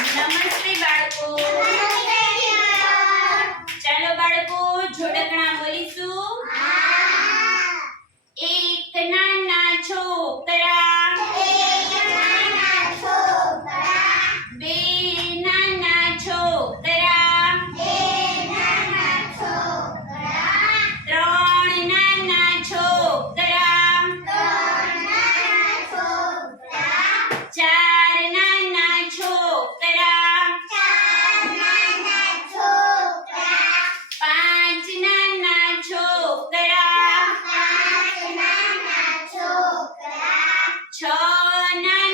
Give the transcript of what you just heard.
નમસ્તે બાળકો. ચાલો બાળકો જોડકણા બોલીશું. Cho-nan.